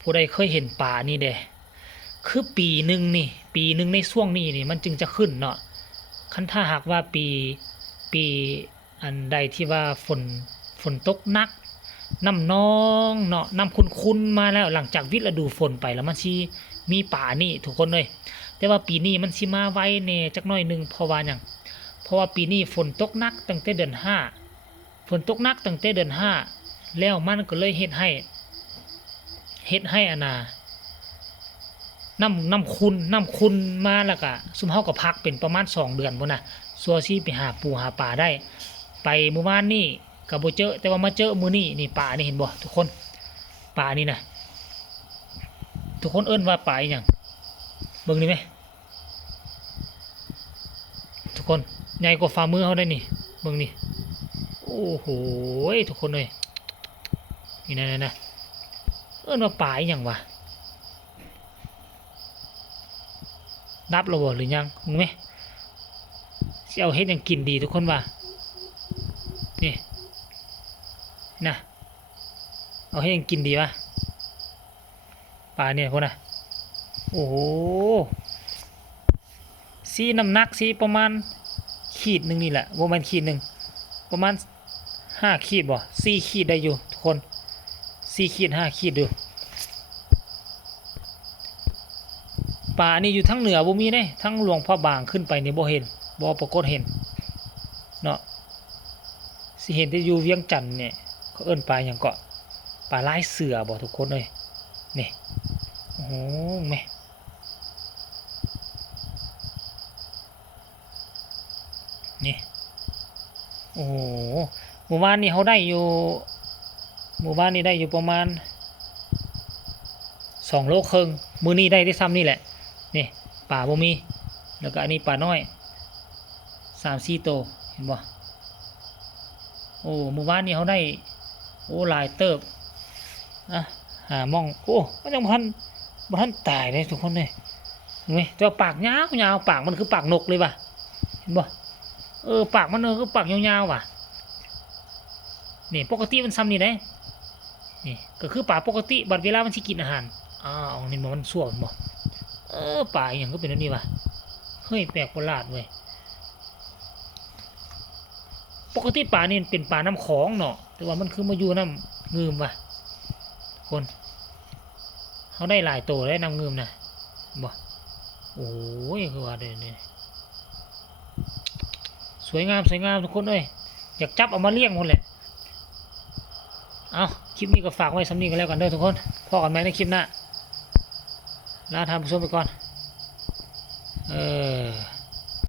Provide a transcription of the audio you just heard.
ผู้ใดเคยเห็นป่านี่เด้คือปีหนึ่งนี่ปีหนึ่งในช่วงนี้นี่มันจึงจะขึ้นเนาะคันถ้าหากว่าปีอันใดที่ว่าฝนตกหนักน้ำนองเนาะน้ำคุ้นๆมาแล้วหลังจากวิฤดูฝนไปแล้วมันสิมีป่านี่ทุกคนเลยแต่ว่าปีนี้มันสิมาไวแน่จักหน่อยหนึงเพราะว่าหยังเพราะว่าปีนี้ฝนตกหนักตั้งแต่เดือนห้าฝนตกหนักตั้งแต่เดือนห้าแล้วมันก็เลยเฮ็ดให้อานาน้ำคุณมาแล้วก็ซุมเฮาก็พักเป็นประมาณ2 เดือนพุ่นน่ะซัวซี่ไปหาปูหาปลาได้ไปเมื่อวานนี้ก็บ่เจอแต่ว่ามาเจอมื้อนี้นี่ปลานี่เห็นบ่ทุกคนปลานี่นะทุกคนเอิ้นว่าปลาอีหยังเบิ่งนี่ไหมทุกคนใหญ่กว่าฝ่ามือเฮาได้นี่เบิ่งนี่โอ้โหทุกคนเลยนี่นะเอิ้นว่าปลาอีหยังวะนับแล้วบ่หรือยังมึงไหมสิเอาเฮ็ดหยังกินดีทุกคนว่านี่นะเอาเฮ็ดหยังกินดีวะปลาเนี่ยคนน่ะโอ้โหสีน้ำหนักสีประมาณขีดหนึ่งนี่แหละประมาณขีดหนึ่งประมาณ5 ขีดบ่4 ขีดได้อยู่ทุกคน4 ขีด5 ขีดดูป่านี่อยู่ทั้งเหนือบ่มีเด้ทั้งหลวงพระบางขึ้นไปนี่บ่เห็นบ่ปรากฏเห็นเนาะสิเห็นแต่อยู่เวียงจันทน์เนี่ยเขาเอิ้นปลาหยังเกาะปลาลายเสือบ่ทุกคนเอ้ยนี่โอ้โหแม่นี่โอ้โหหมู่บ้านนี้เขาได้อยู่หมู่บ้านนี้ได้อยู่ประมาณ2 โลครึ่งมื้อนี้ได้ซ้ำนี่แหละนี่ป่าบ่มีแล้วก็อันนี้ป่าน้อย3-4 โตวเห็นบ่โอ้หมู่บ้านนี้เขาได้โอ้หลายเติบอ่ะหาม่องโอ้มันยังบ่ทันตายเลยทุกคนเลยเห็นไหมแต่ว่าปากยาวปากมันคือปากนกเลยว่ะเห็นบ่ปากมันคือปากยาวๆว่ะนี่ปกติมันซ้ำนี่ได้นี่ก็คือปากปกติบัดเวลามันสิกินอาหารอ้าวนี่มันสั่วบ่ปลาอหย่างก็เป็นแบบนี้วะเฮ้ยแปลกประหลาดเว้ยปกติปลานี่เป็นปลาน้ำของเนาะแต่ว่ามันคือมาอยู่น้ำงืมว่ะคนเขาได้หลายตัวได้น้ำงืมนะบ่โอ้ยคือว่าเดี๋ยวนี้สวยงามทุกคนเอ้ยอยากจับเอามาเลี้ยงหมดแหละเอาคลิปนี้ก็ฝากไว้สำนีกันแล้วกันเด้อทุกคนพอกันไหมในคลิปหน้าลาท่านผู้ชมไปก่อน